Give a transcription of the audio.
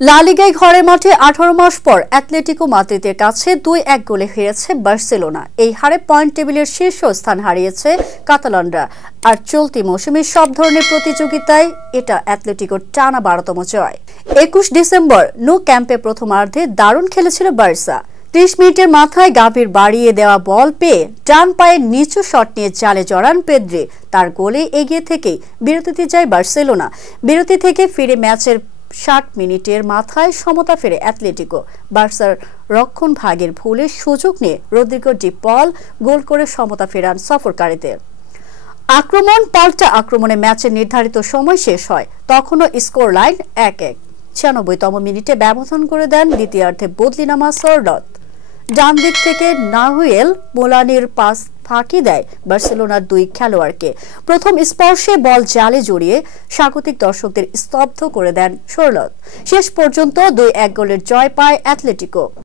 লা লিগায় ঘরের মাঠে 18 মাস পর অ্যাটলেটিকো মাদ্রিদের কাছে 2-1 গোলে হেরেছে বার্সেলোনা। এই হারে পয়েন্ট টেবিলের শীর্ষ স্থান হারিয়েছে কাতালানরা। আর চলতি মৌসুমে সব ধরনের প্রতিযোগিতায় এটা অ্যাটলেটিকোর টানা 12তম জয়। 21 ডিসেম্বর নো ক্যাম্পে প্রথমার্ধে দারুণ খেলেছিল বার্সা। 30 মিনিটের মাথায় গাভির বাড়িয়ে দেওয়া বল পেয়ে ডান পায়ের নিচু শট নিয়ে জালে জড়ান পেদ্রি। তার গোলে এগিয়ে থেকেই বিরতিতে যায় বার্সেলোনা। বিরতি থেকে ফিরে ম্যাচের 60 মিনিটের মাথায় সমতা ফেরে অ্যাটলেটিকো। বার্সার রক্ষণ ভাগের ভুলে সুযোগ নিয়ে রদ্রিগো ডি পল গোল করে সমতা ফেরান সফরকারীদের। আক্রমণ পাল্টা আক্রমণে ম্যাচের নির্ধারিত সময় শেষ হয়। তখনও স্কোর লাইন 1-1। 96তম মিনিটে ব্যবধান করে দেন দ্বিতীয়ার্ধে বদলি নামা সরলত। ডান দিক থেকে নাহুয়েল মোলানির পাস ফাঁকি দেয় বার্সেলোনার দুই খেলোয়াড়কে। প্রথম স্পর্শে বল জালে জড়িয়ে স্বাগতিক দর্শকদের স্তব্ধ করে দেন সরলত। শেষ পর্যন্ত 2-1 গোলের জয় পায় অ্যাটলেটিকো।